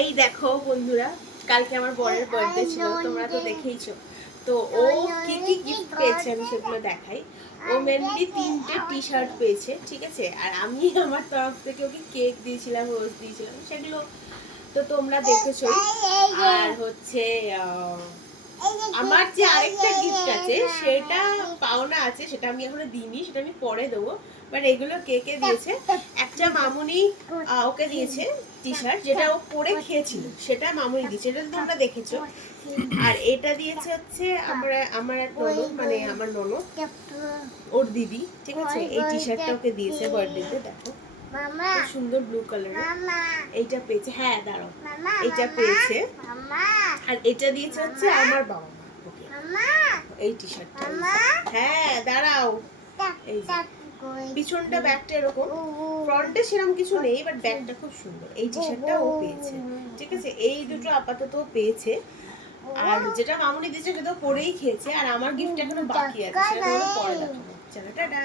এই দেখো বন্ধুরা, কালকে আমার বরের বার্থডে ছিল, তোমরা তো দেখেইছো। তো ও কি কি গিফট পেয়েছে আমি সেগুলো দেখাই। ও মেনলি 3টে টি শার্ট পেয়েছে, ঠিক আছে। আর আমি আমার তরফ থেকে ওকে কেক দিয়েছিলাম, রোজ দিয়েছিলাম, সেগুলো তো তোমরা দেখেছোই। আর হচ্ছে আমার যে আরেকটা গিফট আছে সেটা পাওনা আছে, সেটা আমি এখনো দিইনি, সেটা আমি পরে দেবো। বাট এগুলো কে কে দিয়েছে, একটা মামুনি ওকে দিয়েছে টি শার্ট, যেটা ও পরে খেয়েছিল, সেটা মামুনি দিয়েছে, এটা তো তোমরা দেখেছো। আর এটা দিয়েছে হচ্ছে আমার এক ননদ, মানে আমার ননদ, ওর দিদি, ঠিক আছে। এই টি শার্টটা ওকে দিয়েছে বার্থডেতে, দেখো খুব সুন্দর ব্লু কালারের। এইটা পেয়েছে, হ্যাঁ দাঁড়াও, এইটা পেয়েছে। আর এটা দিয়েছে হচ্ছে আমার বাবা মা ওকে, এই টি শার্টটা। হ্যাঁ দাঁড়াও, এই যে পিছনটা ব্যাগটা এরকম, ফ্রন্টে সেরকম কিছু নেই, বাট ব্যাগটা খুব সুন্দর। এই টি শার্টটা ও পেয়েছে, ঠিক আছে। এই দুটো আপাতত পেয়েছে। আর যেটা মামুনি দিয়েছে সেটা পরেই খেয়েছে। আর আমার গিফট এখনো বাকি আছে, সেটা তোমরা পরে দেখাবো। চলো টাটা।